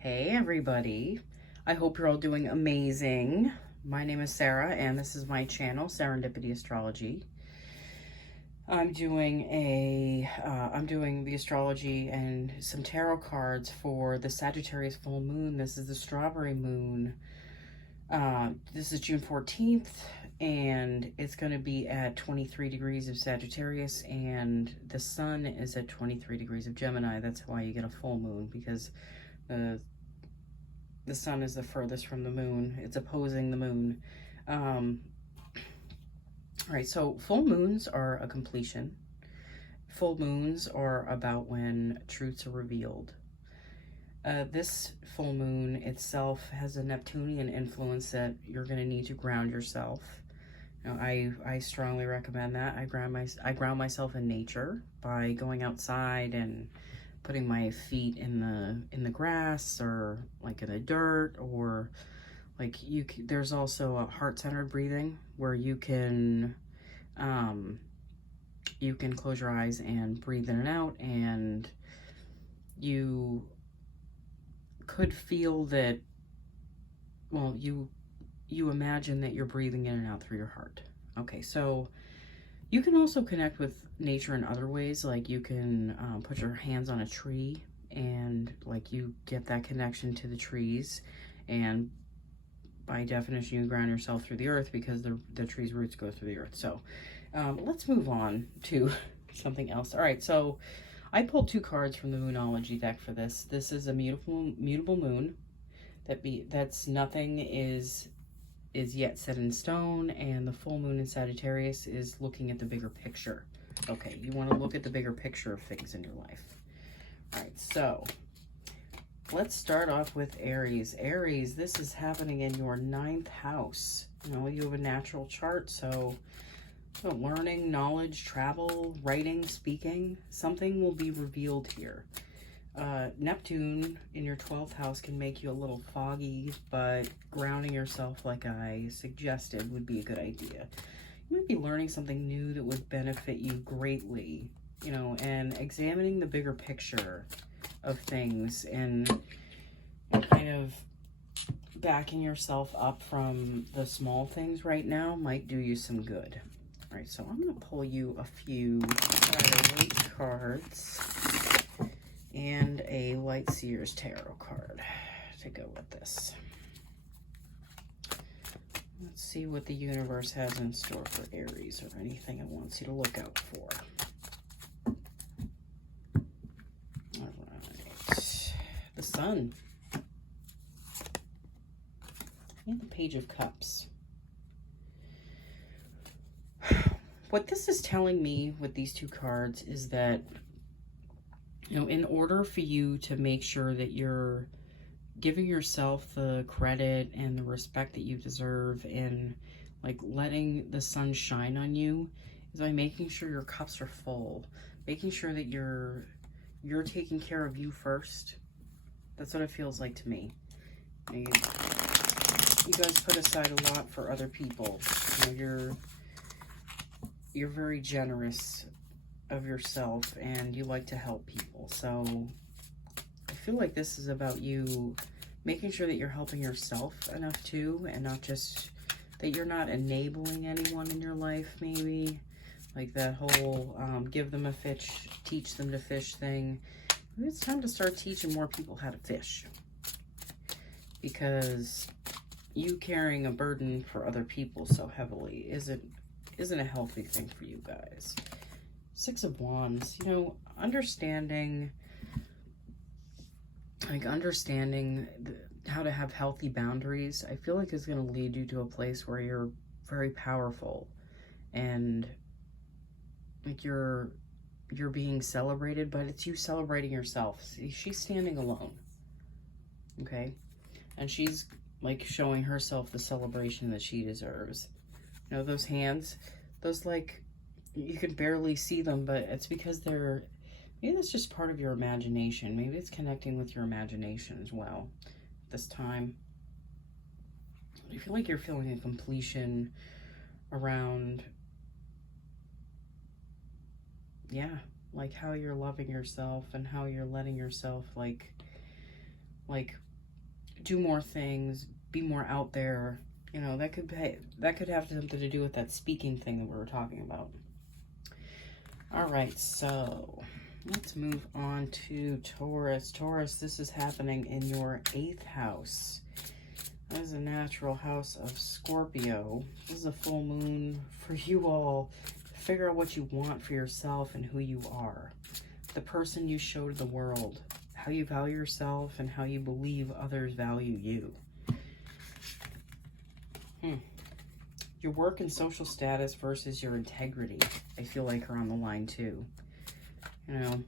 Hey everybody, I hope you're all doing amazing. My name is Sarah and this is my channel, Serendipity Astrology. I'm doing the astrology and some tarot cards for the Sagittarius full moon. This is the strawberry moon. This is June 14th and it's going to be at 23 degrees of Sagittarius and the sun is at 23 degrees of Gemini. That's why you get a full moon, because the sun is the furthest from the moon. It's opposing the moon. All right, so full moons are a completion. Full moons are about when truths are revealed. This full moon itself has a Neptunian influence that you're going to need to ground yourself. You know, I strongly recommend that. I ground myself in nature by going outside and putting my feet in the grass, or like in the dirt, or like there's also a heart-centered breathing where you can close your eyes and breathe in and out, and you could feel that, well, you imagine that you're breathing in and out through your heart. Okay, so you can also connect with nature in other ways. Like you can put your hands on a tree and like you get that connection to the trees, and by definition you ground yourself through the earth because the tree's roots go through the earth. So let's move on to something else. All right, so I pulled two cards from the Moonology deck for this. This is a mutable moon. That's nothing is yet set in stone, and the full moon in Sagittarius is looking at the bigger picture. Okay, you want to look at the bigger picture of things in your life. All right, so let's start off with Aries. Aries, this is happening in your 9th house. You know, you have a natural chart, so learning, knowledge, travel, writing, speaking, something will be revealed here. Neptune in your 12th house can make you a little foggy, but grounding yourself, like I suggested, would be a good idea. You might be learning something new that would benefit you greatly, you know, and examining the bigger picture of things and kind of backing yourself up from the small things right now might do you some good. All right, so I'm going to pull you a few Rider-Waite cards and a Light Seers Tarot card to go with this. Let's see what the universe has in store for Aries, or anything it wants you to look out for. All right. The Sun. And the Page of Cups. What this is telling me with these two cards is that, you know, in order for you to make sure that you're giving yourself the credit and the respect that you deserve, and like letting the sun shine on you, is by making sure your cups are full, making sure that you're taking care of you first. That's what it feels like to me. You guys put aside a lot for other people. You know, you're very generous of yourself and you like to help people. So I feel like this is about you making sure that you're helping yourself enough too, and not just that you're not enabling anyone in your life. Maybe like that whole give them a fish, teach them to fish thing. Maybe it's time to start teaching more people how to fish, because you carrying a burden for other people so heavily isn't a healthy thing for you guys. 6 of Wands, you know, understanding how to have healthy boundaries, I feel like is going to lead you to a place where you're very powerful and like you're being celebrated, but it's you celebrating yourself. See, she's standing alone, okay, and she's like showing herself the celebration that she deserves. You know, those hands, those, like, you can barely see them, but it's because maybe that's just part of your imagination. Maybe it's connecting with your imagination as well this time. I feel like you're feeling a completion around, yeah, like how you're loving yourself and how you're letting yourself like do more things, be more out there. You know, that could have something to do with that speaking thing that we were talking about. All right, so let's move on to Taurus. Taurus, this is happening in your 8th house. That is a natural house of Scorpio. This is a full moon for you all. Figure out what you want for yourself and who you are. The person you show to the world. How you value yourself and how you believe others value you. Your work and social status versus your integrity, I feel like, are on the line too. You know,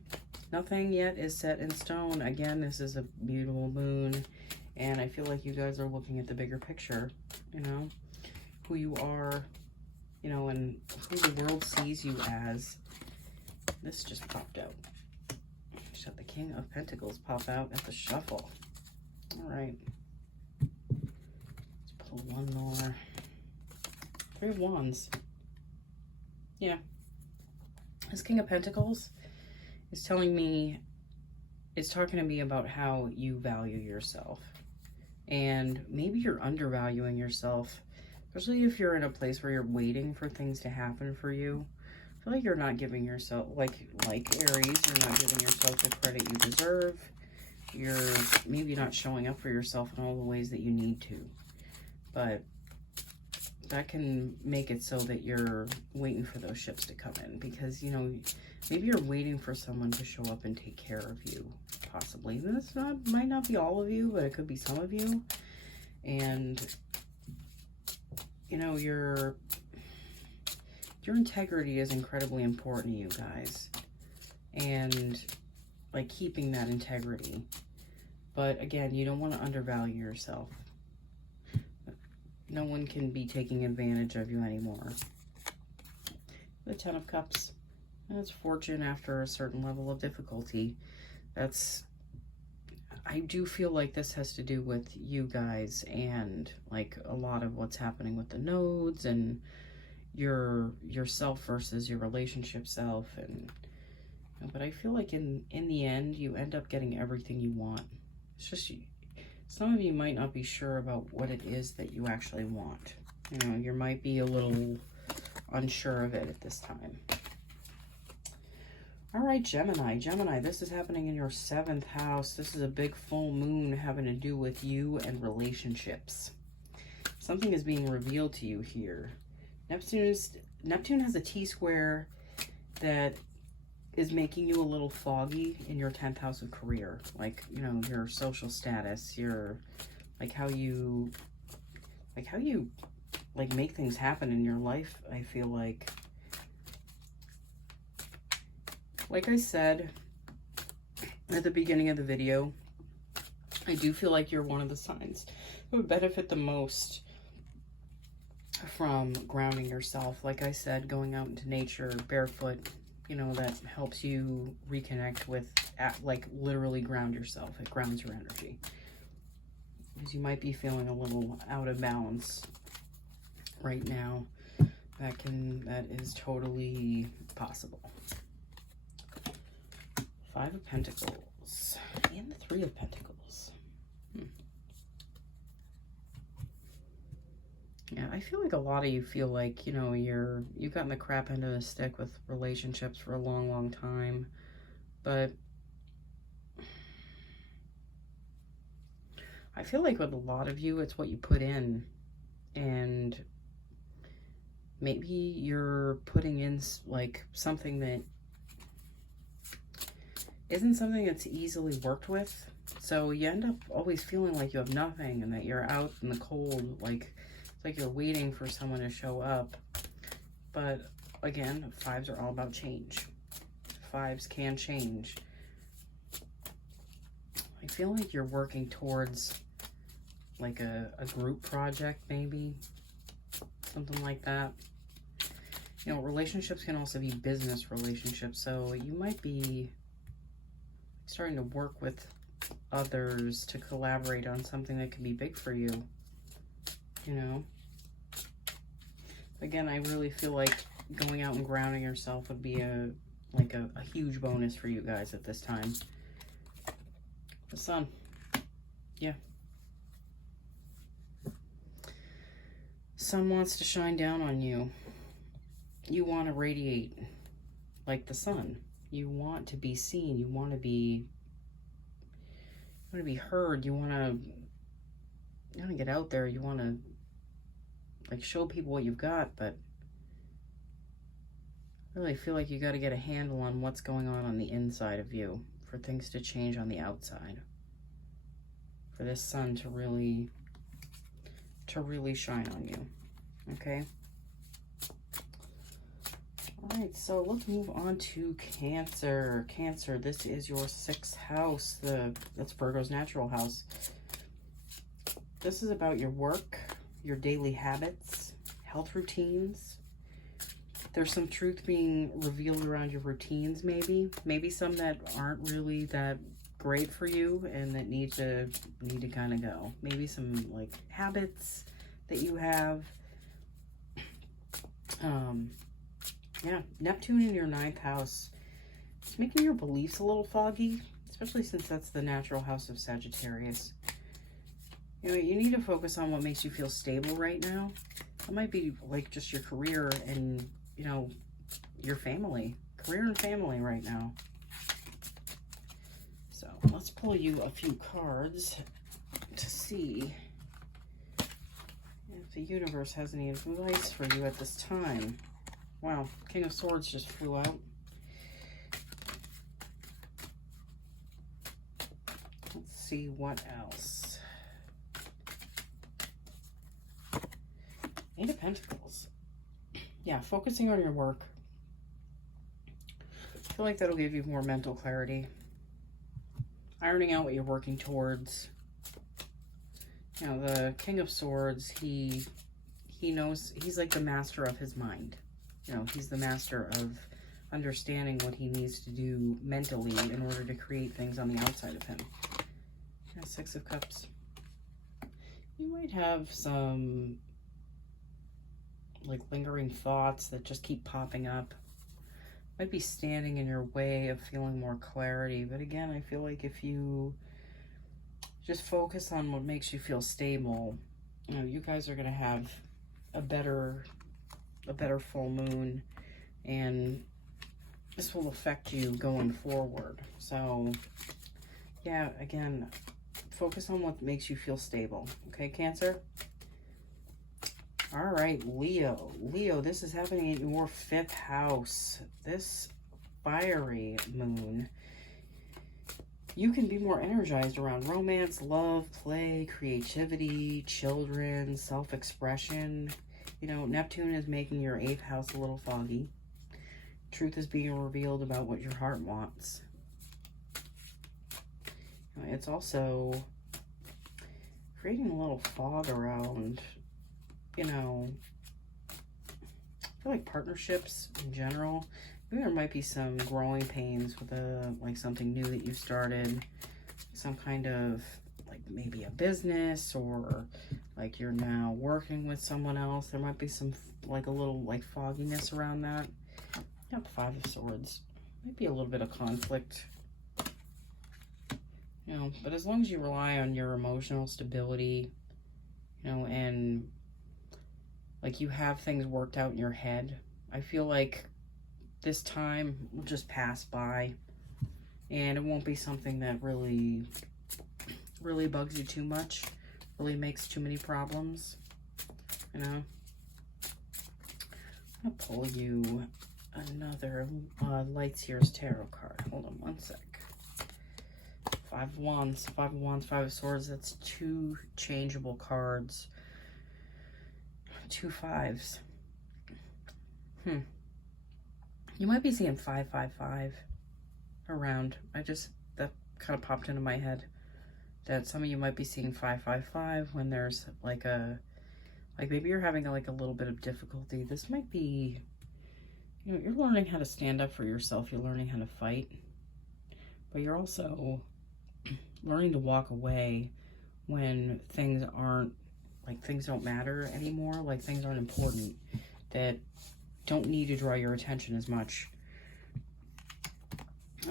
nothing yet is set in stone. Again, this is a beautiful moon, and I feel like you guys are looking at the bigger picture, you know, who you are, you know, and who the world sees you as. This just popped out. Just had the King of Pentacles pop out at the shuffle. All right. Let's pull one more. 3 of Wands. Yeah. This King of Pentacles is telling me, it's talking to me about how you value yourself. And maybe you're undervaluing yourself, especially if you're in a place where you're waiting for things to happen for you. I feel like you're not giving yourself, like Aries, you're not giving yourself the credit you deserve. You're maybe not showing up for yourself in all the ways that you need to. But that can make it so that you're waiting for those ships to come in, because, you know, maybe you're waiting for someone to show up and take care of you, possibly. That's might not be all of you, but it could be some of you. And, you know, your integrity is incredibly important to you guys, and like keeping that integrity. But again, you don't want to undervalue yourself. No one can be taking advantage of you anymore. The 10 of Cups. That's fortune after a certain level of difficulty. I do feel like this has to do with you guys and like a lot of what's happening with the nodes and yourself versus your relationship self. And but I feel like in the end, you end up getting everything you want. It's just some of you might not be sure about what it is that you actually want. You know, you might be a little unsure of it at this time. All right, Gemini. Gemini, this is happening in your 7th house. This is a big full moon having to do with you and relationships. Something is being revealed to you here. Neptune has a T-square that is making you a little foggy in your 10th house of career. Like, you know, your social status, your, like how you like make things happen in your life. I feel like I said at the beginning of the video, I do feel like you're one of the signs that would benefit the most from grounding yourself. Like I said, going out into nature, barefoot, you know, that helps you reconnect with, like, literally ground yourself. It grounds your energy. Because you might be feeling a little out of balance right now. That is totally possible. 5 of Pentacles and the 3 of Pentacles. Yeah, I feel like a lot of you feel like, you know, you've gotten the crap end of the stick with relationships for a long, long time. But I feel like with a lot of you, it's what you put in. And maybe you're putting in, like, something that isn't something that's easily worked with. So you end up always feeling like you have nothing and that you're out in the cold, like you're waiting for someone to show up. But again, 5s are all about change. 5s can change. I feel like you're working towards like a group project, maybe something like that. You know, relationships can also be business relationships, so you might be starting to work with others to collaborate on something that can be big for you, you know. Again, I really feel like going out and grounding yourself would be a huge bonus for you guys at this time. The Sun. Yeah. sun wants to shine down on you. You want to radiate like the sun. You want to be seen. You want to be heard. You want to get out there. You want to like show people what you've got, but I really feel like you got to get a handle on what's going on the inside of you for things to change on the outside. For this sun to really shine on you. Okay? All right, so let's move on to Cancer. Cancer, this is your 6th house. That's Virgo's natural house. This is about your work, your daily habits, health routines. There's some truth being revealed around your routines, maybe. Maybe some that aren't really that great for you and that need to kind of go. Maybe some like habits that you have. Yeah, Neptune in your 9th house. It's making your beliefs a little foggy, especially since that's the natural house of Sagittarius. You know, you need to focus on what makes you feel stable right now. It might be like just your career and, you know, your family. Career and family right now. So let's pull you a few cards to see if the universe has any advice for you at this time. Wow, King of Swords just flew out. Let's see what else. 8 of Pentacles. Yeah, focusing on your work. I feel like that'll give you more mental clarity. Ironing out what you're working towards. You know, the King of Swords, he knows, he's like the master of his mind. You know, he's the master of understanding what he needs to do mentally in order to create things on the outside of him. Yeah, 6 of Cups. You might have some like lingering thoughts that just keep popping up. Might be standing in your way of feeling more clarity. But again, I feel like if you just focus on what makes you feel stable, you know, you guys are going to have a better full moon, and this will affect you going forward. So yeah, again, focus on what makes you feel stable. Okay, Cancer? All right, Leo. Leo, this is happening in your 5th house. This fiery moon. You can be more energized around romance, love, play, creativity, children, self-expression. You know, Neptune is making your 8th house a little foggy. Truth is being revealed about what your heart wants. It's also creating a little fog around, you know, I feel like partnerships in general. Maybe there might be some growing pains with like something new that you started. Some kind of, like maybe a business, or like you're now working with someone else. There might be some like a little like fogginess around that. Yep, 5 of Swords. Might be a little bit of conflict. You know, but as long as you rely on your emotional stability, you know, and like you have things worked out in your head, I feel like this time will just pass by, and it won't be something that really bugs you too much, really makes too many problems, you know. I'm gonna pull you another Lights Years Tarot card. Hold on one sec. 5 of Wands, 5 of Wands, 5 of Swords. That's 2 changeable cards. 2 5s. You might be seeing 555 around. That kind of popped into my head. That some of you might be seeing 555 when there's like maybe you're having like a little bit of difficulty. This might be, you know, you're learning how to stand up for yourself. You're learning how to fight. But you're also learning to walk away when things aren't, like things don't matter anymore, like things aren't important, that don't need to draw your attention as much.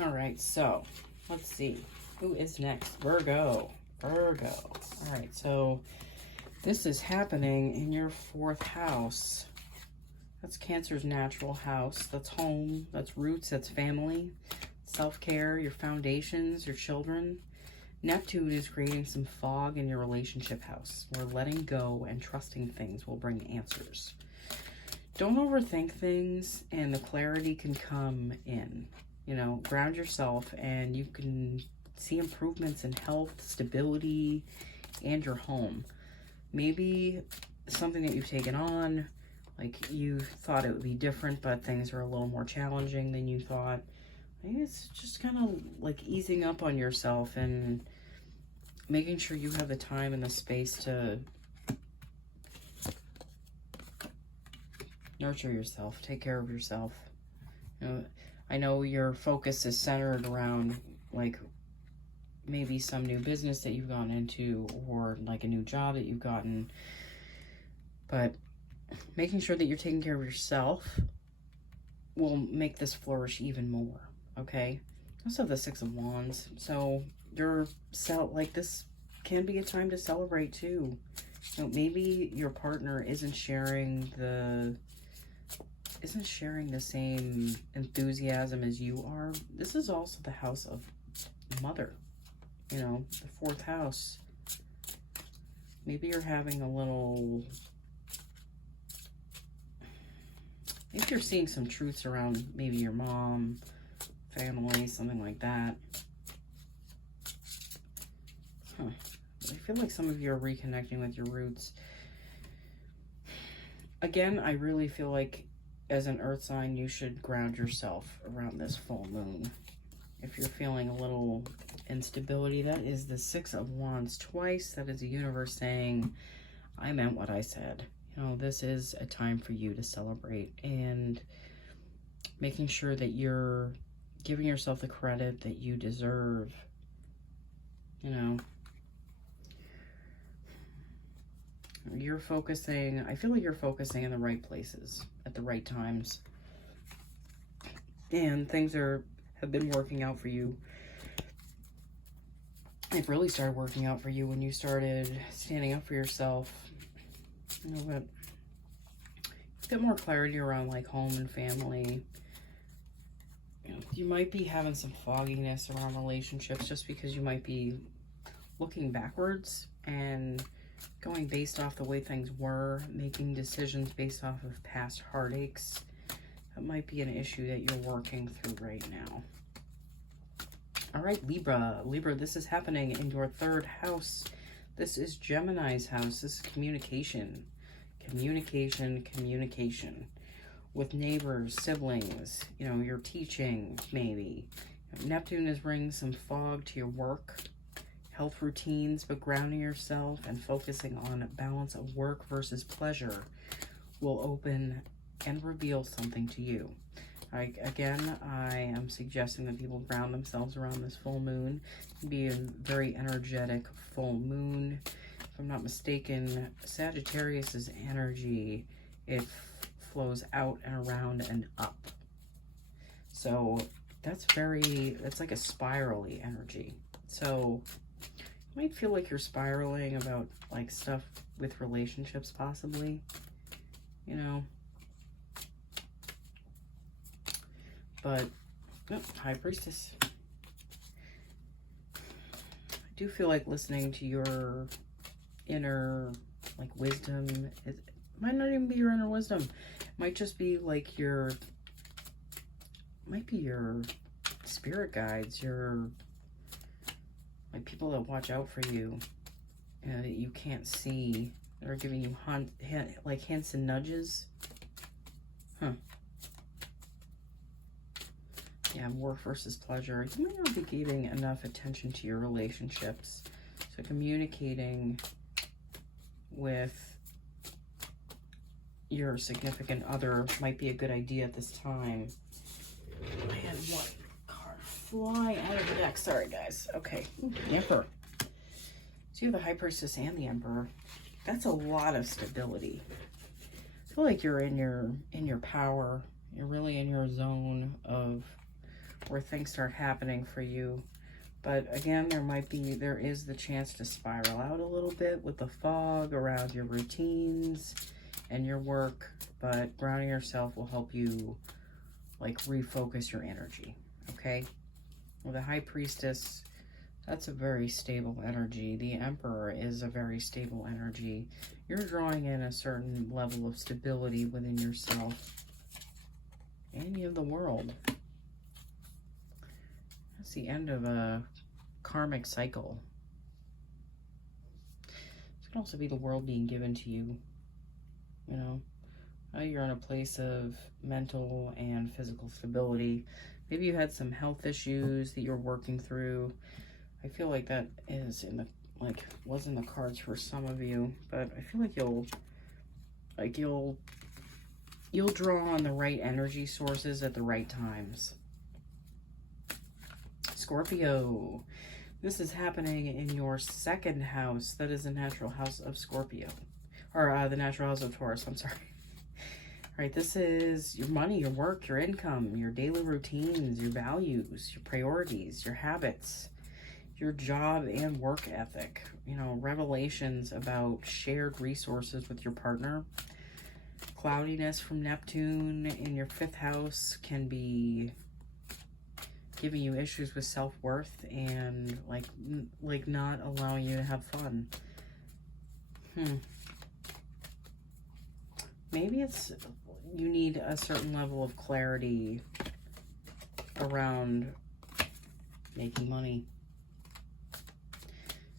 All right, so let's see. Who is next? Virgo. All right, so This is happening in your 4th house. That's Cancer's natural house. That's home, that's roots, that's family, self-care, your foundations, your children. Neptune is creating some fog in your relationship house, where letting go and trusting things will bring answers. Don't overthink things, and the clarity can come in. You know, ground yourself, and you can see improvements in health, stability, and your home. Maybe something that you've taken on, like you thought it would be different, but things are a little more challenging than you thought. Maybe it's just kind of like easing up on yourself and making sure you have the time and the space to nurture yourself, take care of yourself. You know, I know your focus is centered around like maybe some new business that you've gone into, or like a new job that you've gotten, but making sure that you're taking care of yourself will make this flourish even more. Okay, also the 6 of Wands, so like this can be a time to celebrate too. You know, maybe your partner isn't sharing the same enthusiasm as you are. This is also the house of mother, you know, the 4th house. Maybe you're having a little, maybe you're seeing some truths around maybe your mom, family, something like that. I feel like some of you are reconnecting with your roots. Again, I really feel like as an earth sign, you should ground yourself around this full moon. If you're feeling a little instability, that is the 6 of Wands twice. That is the universe saying, I meant what I said. You know, this is a time for you to celebrate, and making sure that you're giving yourself the credit that you deserve. You know, you're focusing, I feel like you're focusing in the right places at the right times, and things have been working out for you. They've really started working out for you when you started standing up for yourself. You know, but get more clarity around like home and family. You know, you might be having some fogginess around relationships just because you might be looking backwards and going based off the way things were, making decisions based off of past heartaches. That might be an issue that you're working through right now. All right, Libra. Libra, this is happening in your 3rd house. This is Gemini's house. This is communication. Communication with neighbors, siblings. You know, you're teaching, maybe. Neptune is bringing some fog to your work, health routines, but grounding yourself and focusing on a balance of work versus pleasure will open and reveal something to you. I am suggesting that people ground themselves around this full moon. It can be a very energetic full moon. If I'm not mistaken, Sagittarius's energy, it flows out and around and up. So that's like a spirally energy. So you might feel like you're spiraling about like stuff with relationships possibly, you know. But, oh, High Priestess. I do feel like listening to your inner, like, wisdom. It might not even be your inner wisdom. It might just be, like, might be your spirit guides, your, like, people that watch out for you, that you can't see. That are giving you, like, hints and nudges. Huh. Yeah, work versus pleasure. You might not be giving enough attention to your relationships. So communicating with your significant other might be a good idea at this time. I had one card fly out of the deck. Sorry, guys. Okay. The Emperor. So you have the High Priestess and the Emperor. That's a lot of stability. I feel like you're in your power. You're really in your zone of where things start happening for you, But again, there is the chance to spiral out a little bit with the fog around your routines and your work, but grounding yourself will help you like refocus your energy, okay? Well, the High Priestess, that's a very stable energy. The Emperor is a very stable energy. You're drawing in a certain level of stability within yourself and you have the World. That's the end of a karmic cycle. It could also be the world being given to you. You know, you're in a place of mental and physical stability. Maybe you had some health issues that you're working through. I feel like that is was in the cards for some of you, but I feel like you'll draw on the right energy sources at the right times. Scorpio, this is happening in your second house. That is the natural house of Scorpio, or the natural house of Taurus, I'm sorry. All right, this is your money, your work, your income, your daily routines, your values, your priorities, your habits, your job and work ethic, you know, revelations about shared resources with your partner. Cloudiness from Neptune in your 5th house can be giving you issues with self-worth and like not allowing you to have fun. Maybe it's you need a certain level of clarity around making money.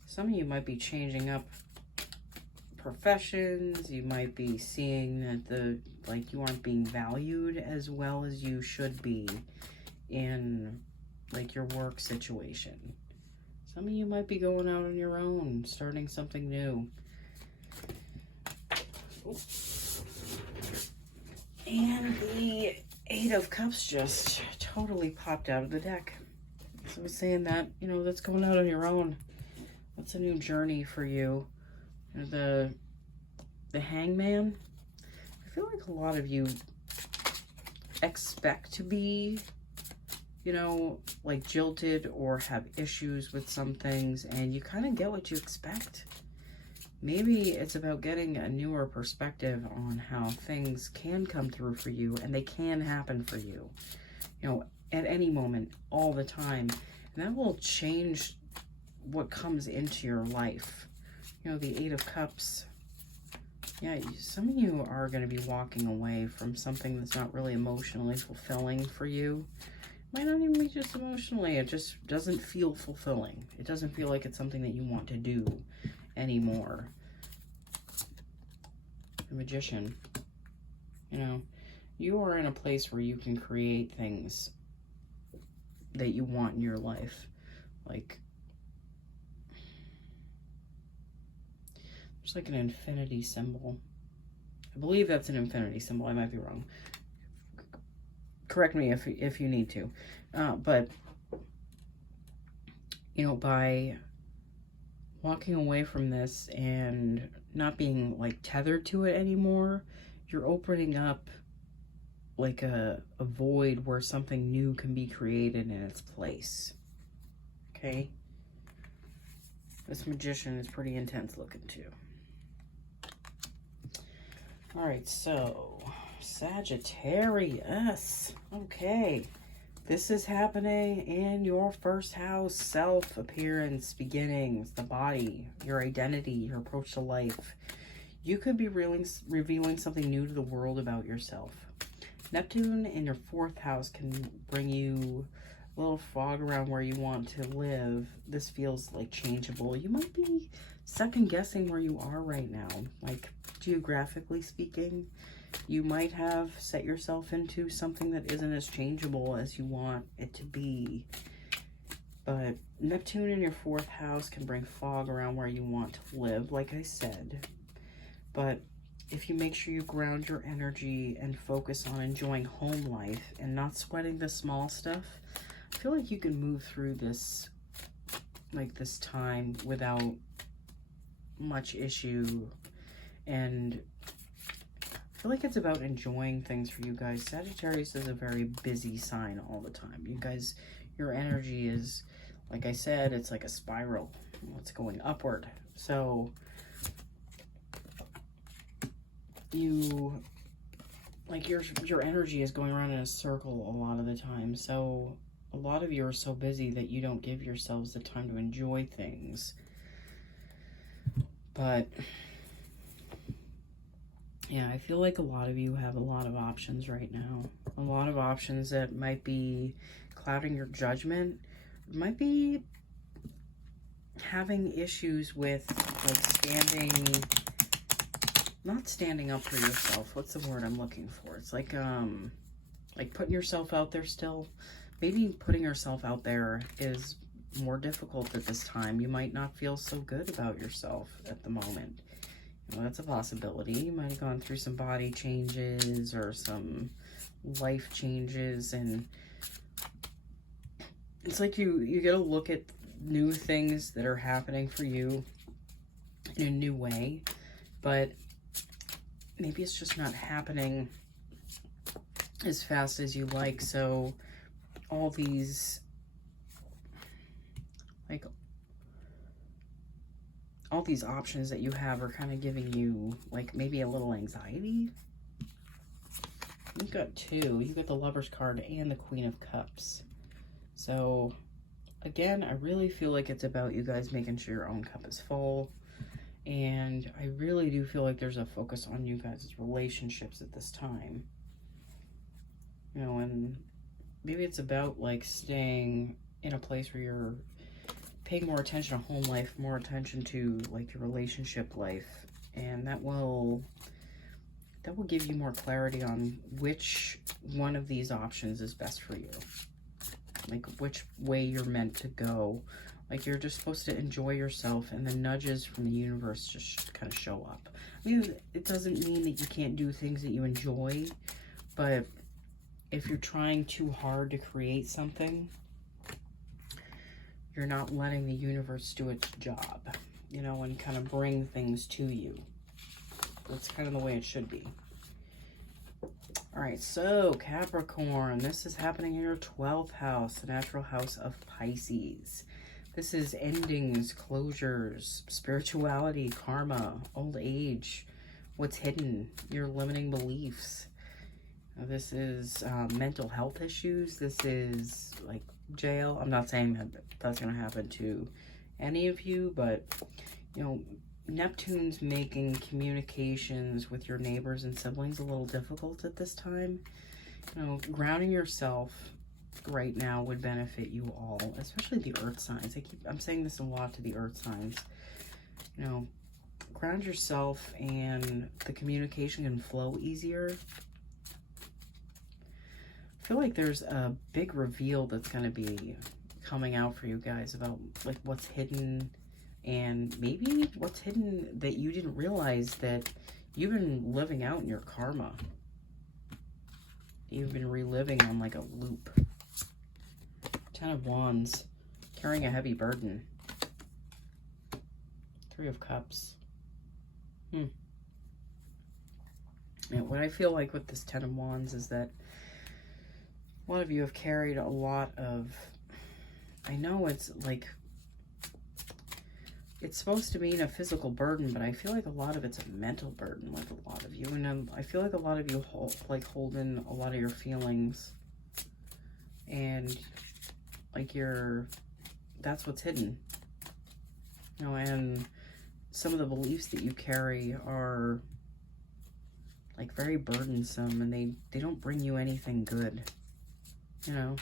Some of you might be changing up professions. You might be seeing that you aren't being valued as well as you should be in like your work situation. Some of you might be going out on your own, starting something new. And the 8 of Cups just totally popped out of the deck. So I was saying that, you know, that's going out on your own. That's a new journey for you. The Hangman, I feel like a lot of you expect to be, you know, like jilted or have issues with some things, and you kind of get what you expect. Maybe it's about getting a newer perspective on how things can come through for you, and they can happen for you, you know, at any moment, all the time. And that will change what comes into your life. You know, the 8 of Cups, yeah, some of you are going to be walking away from something that's not really emotionally fulfilling for you. It might not even be just emotionally, it just doesn't feel fulfilling. It doesn't feel like it's something that you want to do anymore. The Magician, you know, you are in a place where you can create things that you want in your life. Like, there's like an infinity symbol. I believe that's an infinity symbol. I might be wrong. Correct me if you need to. But, you know, by walking away from this and not being like tethered to it anymore, you're opening up like a void where something new can be created in its place. Okay? This Magician is pretty intense looking too. All right, so Sagittarius. Okay, this is happening in your 1st house. Self, appearance, beginnings, the body, your identity, your approach to life. You could be revealing something new to the world about yourself. Neptune in your 4th house can bring you a little fog around where you want to live. This feels like changeable. You might be second guessing where you are right now. Like, geographically speaking, you might have set yourself into something that isn't as changeable as you want it to be. But Neptune in your 4th house can bring fog around where you want to live, like I said. But if you make sure you ground your energy and focus on enjoying home life and not sweating the small stuff, I feel like you can move through this, like this time without much issue. And I feel like it's about enjoying things for you guys. Sagittarius is a very busy sign all the time. You guys, your energy is Like I said, it's like a spiral. It's going upward. So you, like your energy is going around in a circle a lot of the time. So a lot of you are so busy that you don't give yourselves the time to enjoy things. But yeah, I feel like a lot of you have a lot of options right now. A lot of options that might be clouding your judgment. Might be having issues with like not standing up for yourself. What's the word I'm looking for? It's like putting yourself out there still. Maybe putting yourself out there is more difficult at this time. You might not feel so good about yourself at the moment. You know, that's a possibility. You might have gone through some body changes or some life changes, and it's like you get to look at new things that are happening for you in a new way, but maybe it's just not happening as fast as you like. So all these options that you have are kind of giving you like maybe a little anxiety. You've got two. You've got the Lover's card and the Queen of Cups. So again, I really feel like it's about you guys making sure your own cup is full. And I really do feel like there's a focus on you guys' relationships at this time. You know, and maybe it's about like staying in a place where you're paying more attention to home life, more attention to like your relationship life. And that will give you more clarity on which one of these options is best for you. Like which way you're meant to go. Like you're just supposed to enjoy yourself, and the nudges from the universe just kind of show up. I mean, it doesn't mean that you can't do things that you enjoy, but if you're trying too hard to create something, you're not letting the universe do its job, you know, and kind of bring things to you. That's kind of the way it should be. All right, so Capricorn, this is happening in your 12th house, the natural house of Pisces. This is endings, closures, spirituality, karma, old age, what's hidden, your limiting beliefs. This is mental health issues. This is like jail. I'm not saying that that's going to happen to any of you, but, you know, Neptune's making communications with your neighbors and siblings a little difficult at this time. You know, grounding yourself right now would benefit you all, especially the earth signs. I'm saying this a lot to the earth signs. You know, ground yourself and the communication can flow easier. I feel like there's a big reveal that's going to be coming out for you guys about like what's hidden, and maybe what's hidden that you didn't realize that you've been living out in your karma. You've been reliving on like a loop. 10 of Wands, carrying a heavy burden. 3 of Cups. Yeah, what I feel like with this 10 of Wands is that a lot of you have carried a lot of, I know it's like, it's supposed to mean a physical burden, but I feel like a lot of it's a mental burden with a lot of you. And I feel like a lot of you hold in a lot of your feelings, and like that's what's hidden. You know, and some of the beliefs that you carry are like very burdensome, and they don't bring you anything good, you know.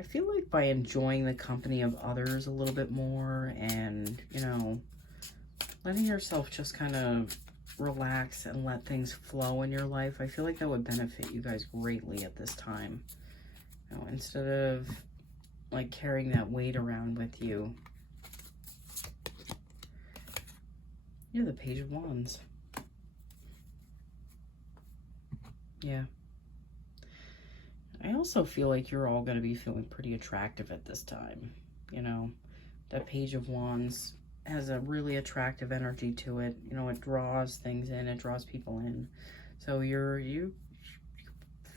I feel like by enjoying the company of others a little bit more, and, you know, letting yourself just kind of relax and let things flow in your life, I feel like that would benefit you guys greatly at this time. You know, instead of like carrying that weight around with you. You're the Page of Wands. Yeah. I also feel like you're all going to be feeling pretty attractive at this time. You know, that Page of Wands has a really attractive energy to it. You know, it draws things in, it draws people in. So you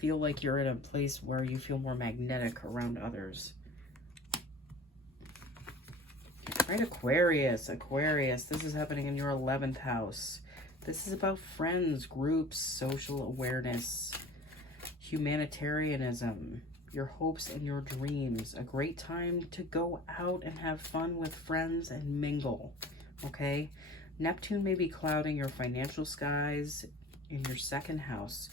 feel like you're in a place where you feel more magnetic around others. Right, Aquarius. Aquarius, this is happening in your 11th house. This is about friends, groups, social awareness, humanitarianism, your hopes and your dreams. A great time to go out and have fun with friends and mingle, okay? Neptune may be clouding your financial skies in your 2nd house.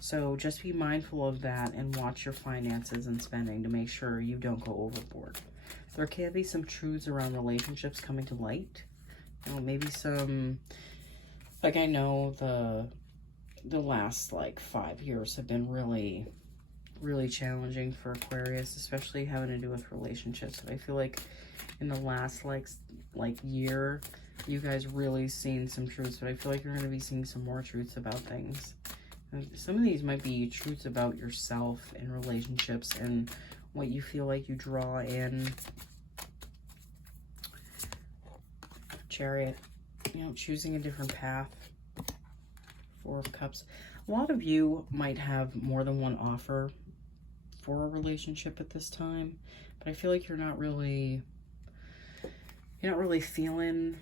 So just be mindful of that and watch your finances and spending to make sure you don't go overboard. There can be some truths around relationships coming to light. You know, maybe some, like, I know the last like 5 years have been really, really challenging for Aquarius, especially having to do with relationships. But I feel like in the last like year, you guys really seen some truths, but I feel like you're going to be seeing some more truths about things. And some of these might be truths about yourself and relationships and what you feel like you draw in. Chariot, you know, choosing a different path. 4 of Cups. A lot of you might have more than one offer for a relationship at this time, but I feel like you're not really feeling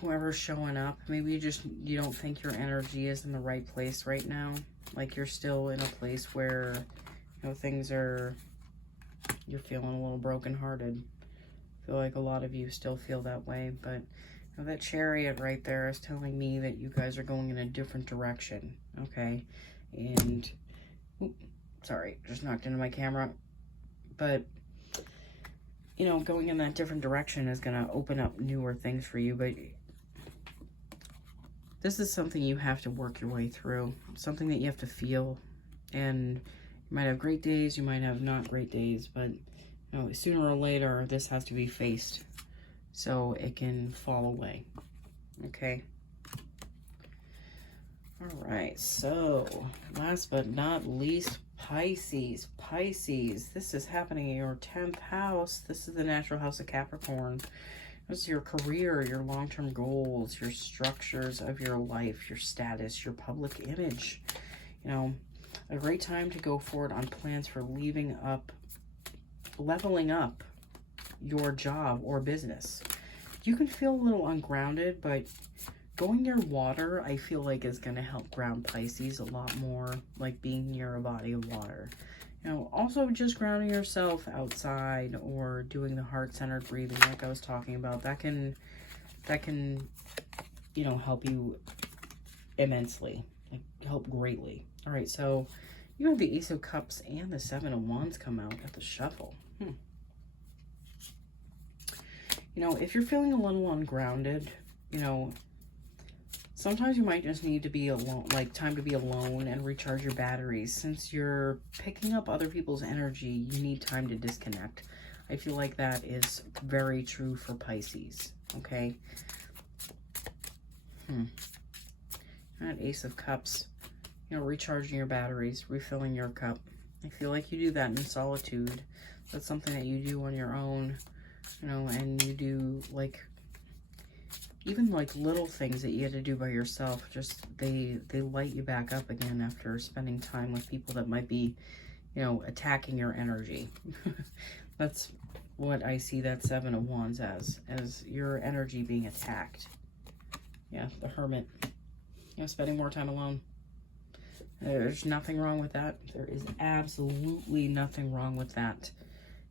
whoever's showing up. Maybe you don't think your energy is in the right place right now. Like you're still in a place where, you know, things are, you're feeling a little brokenhearted. I feel like a lot of you still feel that way, but you know, that Chariot right there is telling me that you guys are going in a different direction, okay? And, sorry, just knocked into my camera. But, you know, going in that different direction is going to open up newer things for you, but this is something you have to work your way through, something that you have to feel, and you might have great days, you might have not great days, but you know, sooner or later, this has to be faced so it can fall away, okay? All right, so last but not least, Pisces. Pisces, this is happening in your 10th house. This is the natural house of Capricorn. This is your career, your long-term goals, your structures of your life, your status, your public image. You know, a great time to go forward on plans for leveling up your job or business. You can feel a little ungrounded, but going near water, I feel like is going to help ground Pisces a lot more, like being near a body of water. You know, also just grounding yourself outside or doing the heart-centered breathing like I was talking about, that can, you know, help you immensely, like help greatly. All right, so you have the Ace of Cups and the 7 of Wands come out at the shuffle. You know, if you're feeling a little ungrounded, you know, sometimes you might just need to be alone, like time to be alone and recharge your batteries. Since you're picking up other people's energy, you need time to disconnect. I feel like that is very true for Pisces, okay? That Ace of Cups, you know, recharging your batteries, refilling your cup. I feel like you do that in solitude. That's something that you do on your own, you know, and you do like even like little things that you had to do by yourself, just they light you back up again after spending time with people that might be, you know, attacking your energy. That's what I see that 7 of Wands as your energy being attacked. Yeah, the Hermit. You know, spending more time alone. There's nothing wrong with that. There is absolutely nothing wrong with that.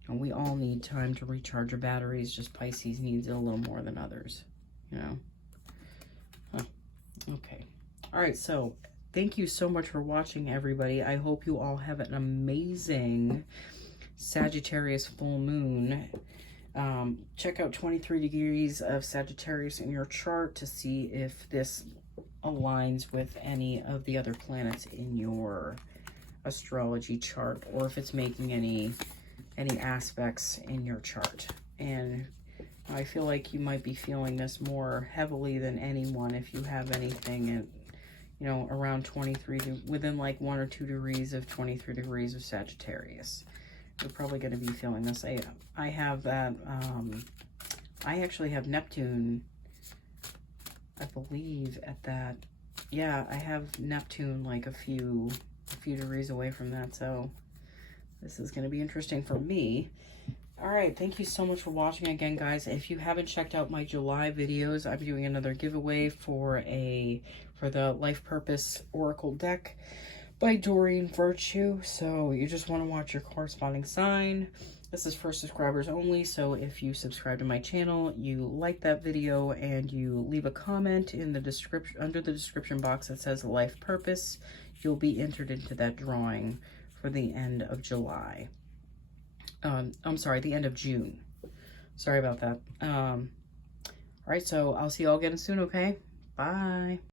And we all need time to recharge our batteries. Just Pisces needs it a little more than others, you know. Okay. All right, so thank you so much for watching, everybody. I hope you all have an amazing Sagittarius full moon. Check out 23 degrees of Sagittarius in your chart to see if this aligns with any of the other planets in your astrology chart, or if it's making any aspects in your chart. And I feel like you might be feeling this more heavily than anyone if you have anything at, you know, around 23 to within like 1 or 2 degrees of 23 degrees of Sagittarius. You're probably going to be feeling this. I have that. I actually have Neptune, I believe, at that. Yeah, I have Neptune like a few a few degrees away from that, so this is going to be interesting for me. All right, thank you so much for watching again, guys. If you haven't checked out my July videos, I'm doing another giveaway for the Life Purpose Oracle deck by Doreen Virtue. So you just want to watch your corresponding sign. This is for subscribers only, so if you subscribe to my channel, you like that video, and you leave a comment in the description, under the description box that says Life Purpose, you'll be entered into that drawing for the end of July. I'm sorry, the end of June. Sorry about that. All right, so I'll see you all again soon, okay? Bye.